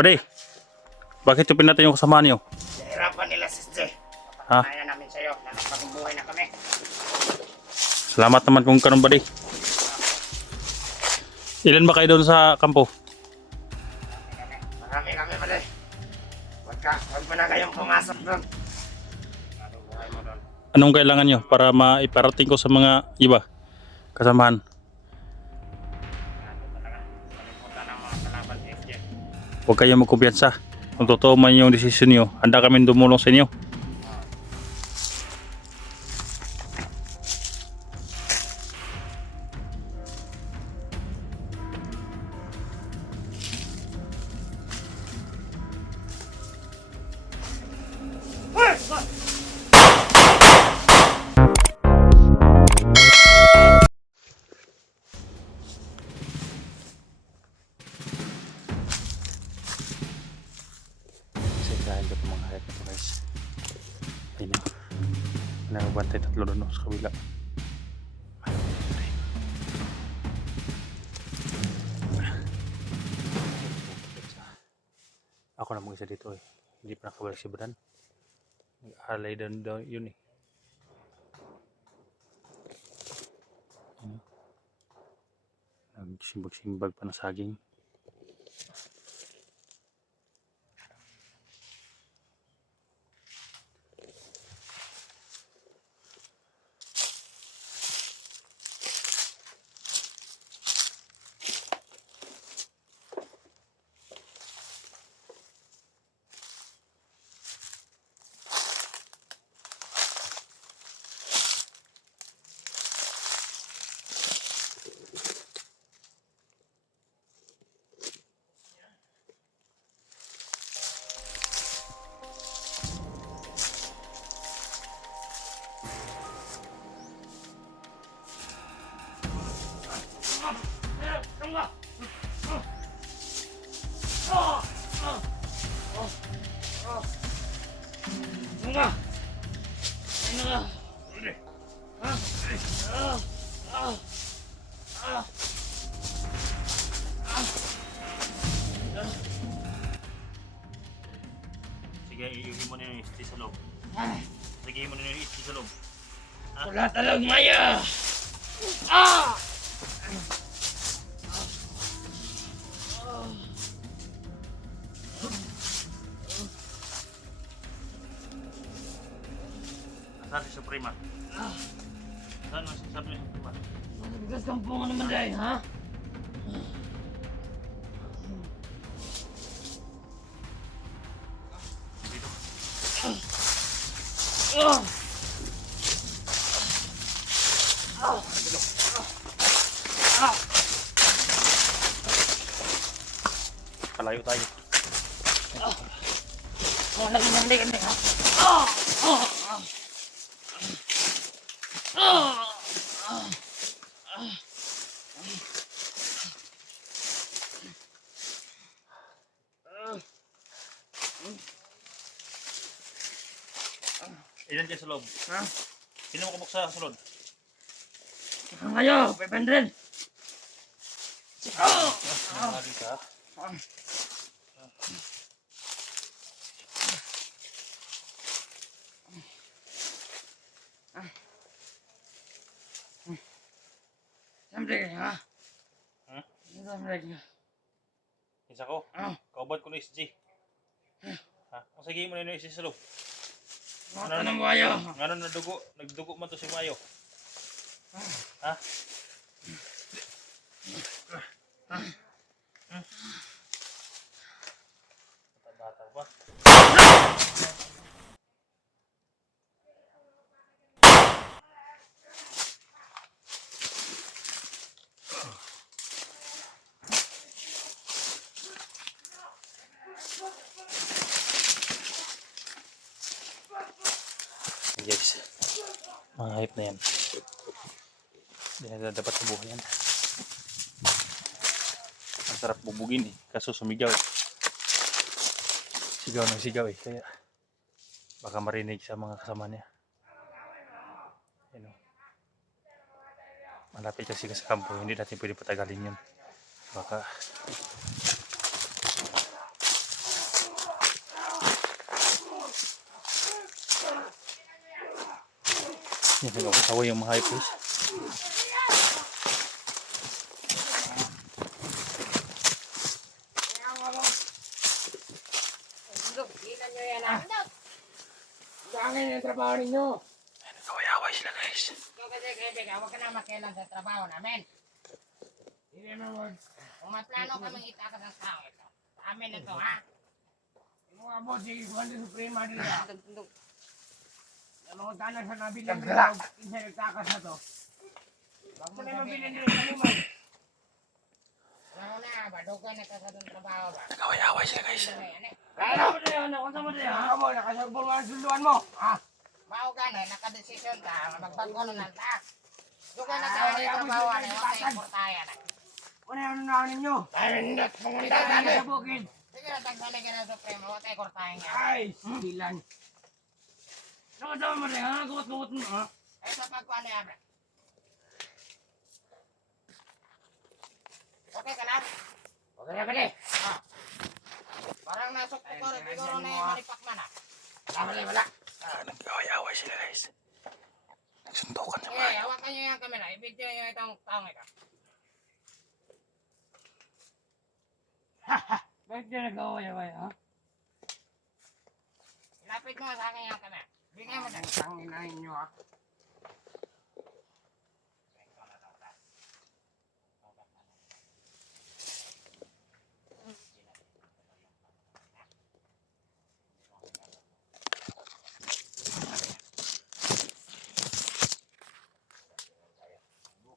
Pare, bakit yung pinatay yung kasama niyo? Hirapan nila sis J. Ha? Kaya namin sa'yo na nagpagbuhay na kami. Salamat naman kung kanon pare. Ilan ba kayo doon sa kampo? Marami kami pala. Huwag mo na kayong pumasok doon. Anong buhay mo doon? Anong kailangan nyo para maiparating ko sa mga iba? Kasamahan. Ano talaga? Kalimutan ng mga kalaban sis J. Huwag kayong magkumpiyansa. Kung totoo man yung desisyon nyo, handa kami dumulong sa inyo. Kasi dahil ito mga hayat na ito guys. Ayun o. Nagbantay tatlo doon sa kabila. Ako na mag-isa dito eh. Hindi pa nakabalik si Bran. Nag-alay doon yun eh. Nagsimbag-simbag pa ng saging. Sige, iuwi mo na yung isti sa loob. Sige mo na yung isti sa loob. Wala talagang maya! Ah! Nasaan si Suprema? Saan ang sasabi ni Suprema? Matigas kang bunga naman dahil, ha? Dito. Palayo tayo. Nagmandi ka ha? Ilan dyan sa loob? Ha? Sino mo kabuksa sa loob? Ngayon, 500! Lagi ka. Siyempre kayo, ha? Ha? Siyempre kayo. Isa ko. Kaubad ko na SG. Ha? Kung sige mo na yung SG sa loob. Mata ng buhayo. Nga nadugo. Nagdugo man to si Mayo. Ha? Bata ba? Guys, mga hype na yan. Hindi na dapat sa buhay yan. Ang sarap bubugin eh, kaso sumigaw eh. Sigaw ng sigaw eh, kaya baka marinig sa mga kasama niya. Yan o. Malapit kasi sa kampo, hindi natin pwede patagalin yun. Baka Yan, nag-away yung mga hypers. Tingnan nyo yan ah. Sangin yung trabaho ninyo. Ay, nag-away sila guys. Ikaw kasi kaibigan, huwag ka na makialam sa trabaho namin. Hindi naman. Kung may plano kaming itakas ng tao ito, sa amin ito ha. Yung mga boss, yung Wanda Suprema nila. Yung mga tanas na nabilin nila, kinsa nagtakas na to. Huwag mo na mabilin nila sa liman. Ano na, badugan na ka sa itong trabaho ba? Nag-away sila guys. Kaya mo na yun, kung sa mo na yun, ha mo, nakasagbol mo ang suluan mo, ha? Mao gano'n, nakadesisyon ka, magbago na ng taas. Dugan na tayo ng trabaho, ano, huwag tayong portaya na. Ano yung unahan ninyo? Ay, nindot, pumunta na sa bukid. Sige na, tagsalig ka na sa Supremo, huwag tayong portaya niya. Ay, silan. Nakasama mo na yun, ha? Guwat-guwat mo, ha? Ay, sa pagkuhan na yan, bro. Okay ka lang? Okay na ka din. Parang nasok ko siguro na yung manipakman ah. Wala. Nag-away sila guys. Nagsuntukan sa Eh, bahay. hawakan nyo yung kamera. I-video nyo itong taong ito. Bakit nyo nag-away-away, ha? Ilapit mo sa akin yung kamera. Bigay mo dyan. Tanginahin nyo, ha?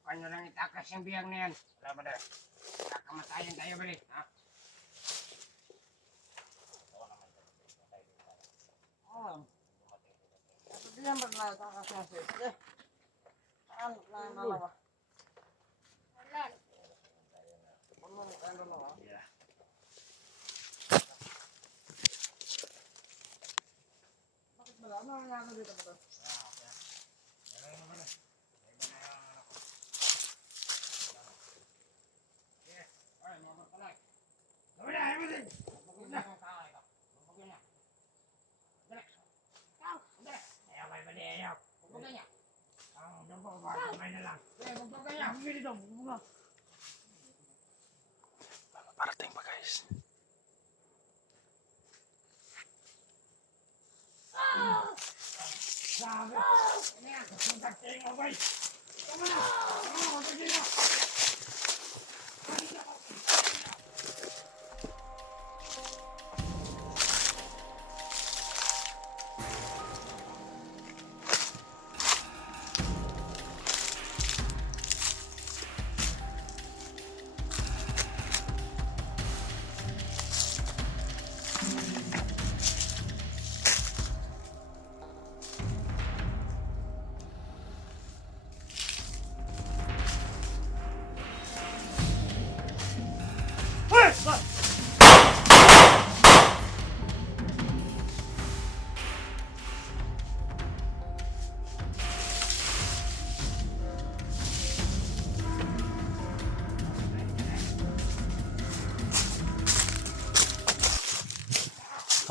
Bukan nyo lang itakas yung biyang na yan. Wala ba na? Kakamatayan tayo bali, ha? Oo. Ito diyan ba na itakas yung sisi? Saan na yung dalawa? Wala. Wala na tayong dalawa? Yeah. Bakit wala? Ano nangyari dito ba ito? Parating pa guys.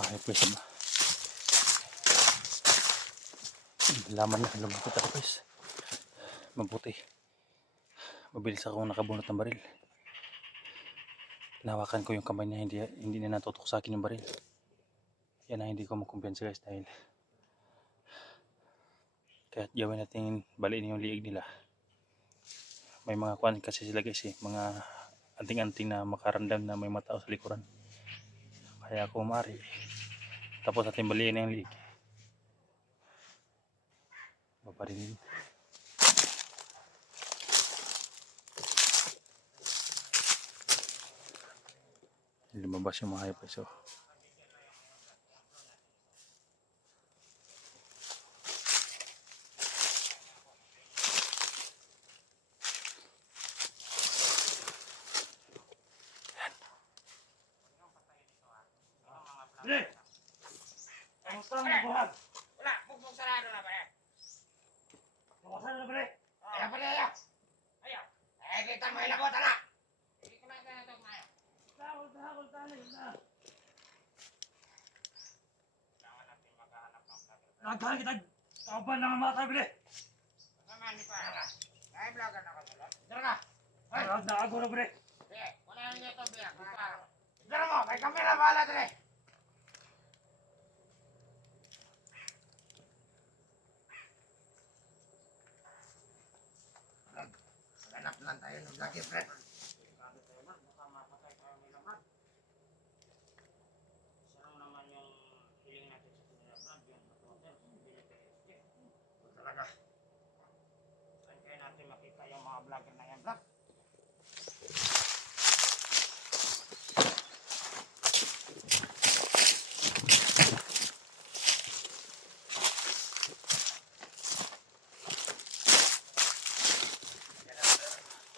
Ay, please ba? Laman na lumapit ako guys. Mabuti. Mabilis akong nakabunot ng baril. Nawakan ko yung kamay niya, hindi na natutok sa akin yung baril. Yan na hindi ko makumpiyansa guys dahil kahit gawin natin baliin yung liig nila. May mga kuan kasi sila guys eh, mga anting-anting na makarandam na may matao sa likuran. Kaya ako umari. Tapos natin baliin yung liig. Babarinin. Lumabas yung mga hyper so. Bre! Kamusta ang buhag? Wala, bugbog sarado na pare. Kamusta na pare? Ayaw pare, ayaw. Ayaw. Eh, kita mo yung lakota na. Hindi ko lang na ito kumayo. Takol tayo na. Kailangan natin maghahanap ng plato. Nagkahan kita. Kaupan lang ang mga tayo, bre. ni Parang. Ay, vlogan ako sa loob. Dara ka. Ay, Na ako na pre. sige. Kunahan niyo ito, biyak. Dara mo, may kamera bahala dre. Ganap lang tayo ng lagi, pre. Talaga. Saan kaya natin makita yung mga vlogger na yan, vlog?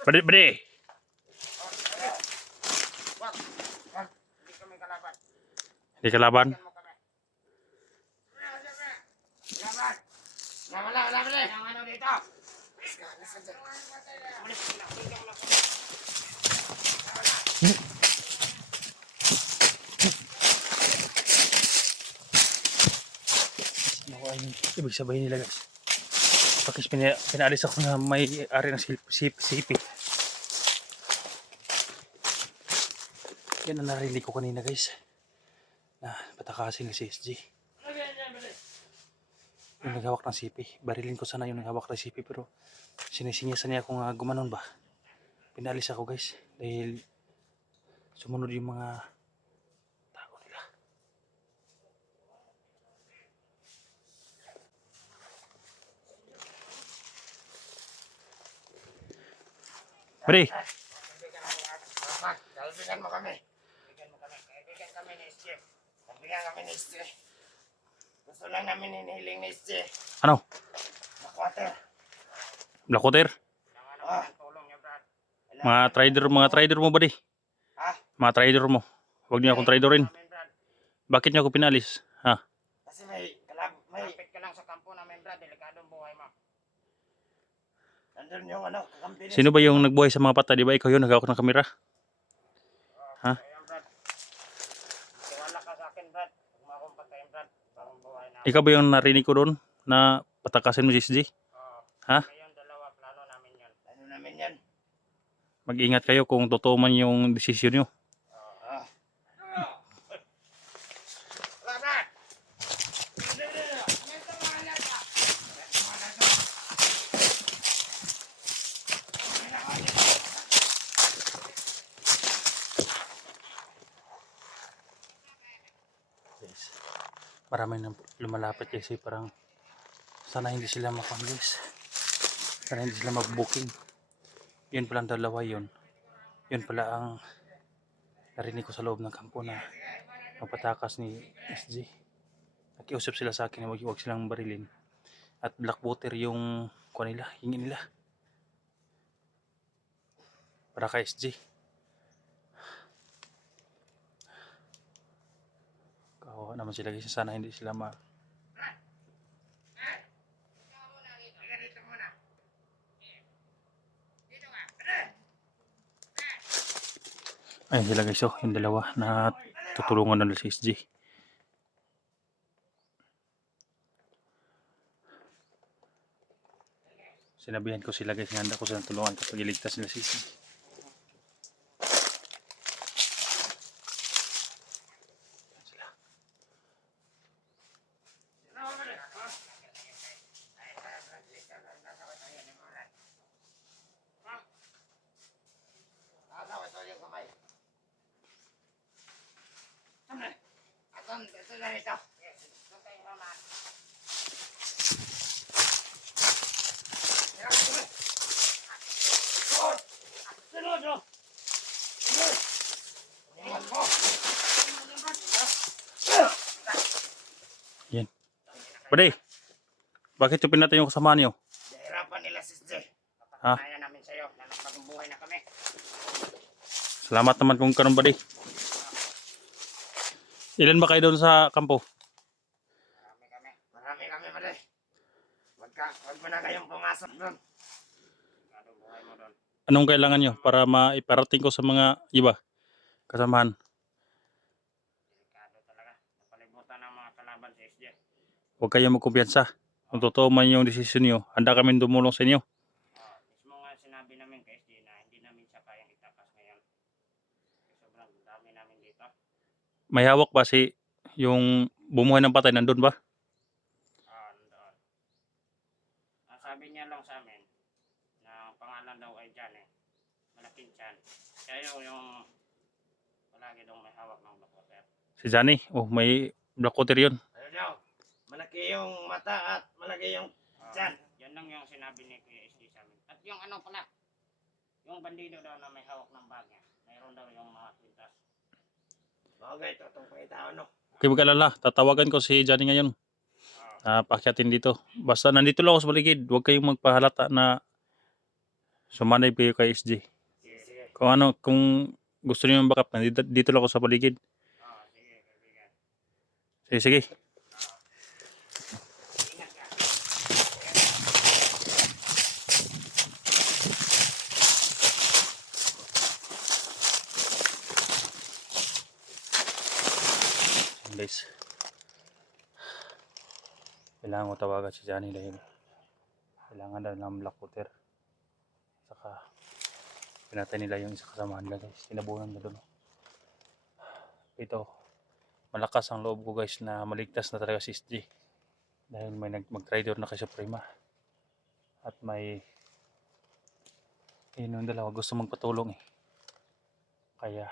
Bade, bade. Wag, wag. Hindi kami kalaban. Di kalaban. Bigyan mo kami. Laban! Wala, pre! Ang ano dito? Ulit, bigyan mo lang kami. Naku, ay ibig sabihin nila guys. Bakit pinalis ako na may ari ng sipi. Yan ang narinig ko kanina guys. Na patakasin ni si SG. Yung naghawak ng sipi. Barilin ko sana yung naghawak ng sipi pero sinisinyasan niya akong gumanon ba. Pinalis ako guys. Dahil sumunod yung mga tao nila. Pre! Kaibigan mo kami. Kaibigan mo kami. Kaibigan kami ni SJ. Kaibigan kami ni SJ. Gusto lang namin hinihiling ni SJ. Ano? Makwater. Black water? Ah. Tulong niya, Brad. Mga trader mo ba di? Ha? Mga trader mo. Huwag niyo akong traderin. Namin, Brad. Bakit niyo ako pinalis? Ha? Kasi may kapit ka lang sa kampo namin, Brad. Delikadong buhay mo. Nandun yung ano, kakampi ni Sino ba yung nagbuhay sa mga patay? Di ba ikaw yun? Naghawak ng kamera? Ha? Ayan, Brad. Tiwala ka sa akin, Brad. Huwag mo akong patayin, Brad. Parang buhay na. Ikaw ba yung narinig ko doon na patakasin mo si SG? Oo. Ha? Kami yung dalawa, plano namin yan. Plano namin yan. Mag-ingat kayo kung totoo man yung desisyon nyo. Oo. Wala, Brad. Guys, marami nang lumalapit kasi parang sana hindi sila guys. Sana hindi sila mag-booking. Yun palang dalawa yun. Yun pala ang narinig ko sa loob ng kampo na magpatakas ni SG. Nakiusap sila sa akin na wag silang barilin. At black water yung kuha nila, hingin nila. Para kay SG. Kawawa naman sila guys. Sana hindi sila ayun sila guys, oh, yung dalawa na tutulungan na si SG. Sinabihan ko sila guys, handa ko silang tulungan kapag iligtas nila si SG. Sila. Ito na rito. Ito tayo naman. Yan. Pwede. Bakit yung pinatay yung kasama niyo? Dahirapan nila si SJ. Ha? Kaya namin sa'yo na nagbagong buhay na kami. Salamat naman kung karon buddy. Ilan ba kayo doon sa kampo? Marami kami, pare. Wag mo na kayong pumasok doon. Anong buhay mo doon? Anong kailangan nyo para maiparating ko sa mga iba? Kasamahan. Delikado talaga. Napalibutan ng mga kalaban si SJ. Huwag kayong magkumpiyansa. Kung totoo man yung desisyon nyo, handa kami tumulong sa inyo. Mismo nga sinabi namin kay SD na hindi namin siya kayang itakas ngayon. Sobrang dami namin dito. May hawak ba si yung bumuhay ng patay, nandun ba? Nandoon. Ang sabi niya lang sa amin, na ang pangalan daw ay Jan eh. Malaking Chan. Kaya yung palagi daw may hawak ng Black Water. Si Johnny? Oh, may black water yun. Ano daw? Malaki yung mata at malaki yung chan. Yan lang yung sinabi ni Kuya SD sa amin. At yung ano pala, yung bandido daw na may hawak ng bag niya. Mayroon daw yung mga kwintas. Bagay, totong pakita ano. Okay, mag-alala. Tatawagan ko si Johnny ngayon. Pakyatin dito. Basta nandito lang ako sa paligid. Huwag kayong magpahalata na sumanay kayo kay SG. Sige. Kung gusto niyo ng backup, dito lang ako sa paligid. Sige, kaibigan. Sige. Ingat ka. Guys, kailangan ko tawagan si Johnny dahil kailangan daw ng black water. Saka pinatay nila yung isa kasamahan nila guys. Sinabunan na doon. Ito, malakas ang loob ko guys na maligtas na talaga si SG. Dahil may mag-rider na kay Suprema. At may yung dalawa gusto magpatulong eh. Kaya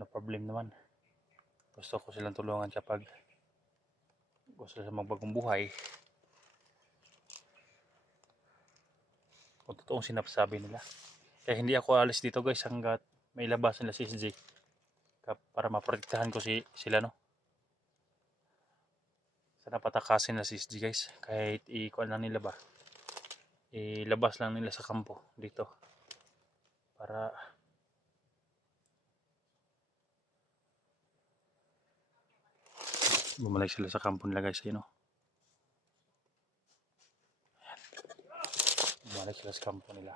no problem naman. Gusto ko silang tulungan kapag gusto silang magbagong buhay. Kung totoong sinasabi nila. Kaya hindi ako alis dito guys hanggat may labas nila si SG. Para maprotektahan ko sila no. Sana patakasin na si SG guys. Kahit ikuan lang nila ba. Ilabas lang nila sa kampo dito. Para bumalik sila sa kampo nila guys. You know? Bumalik sila sa kampo nila.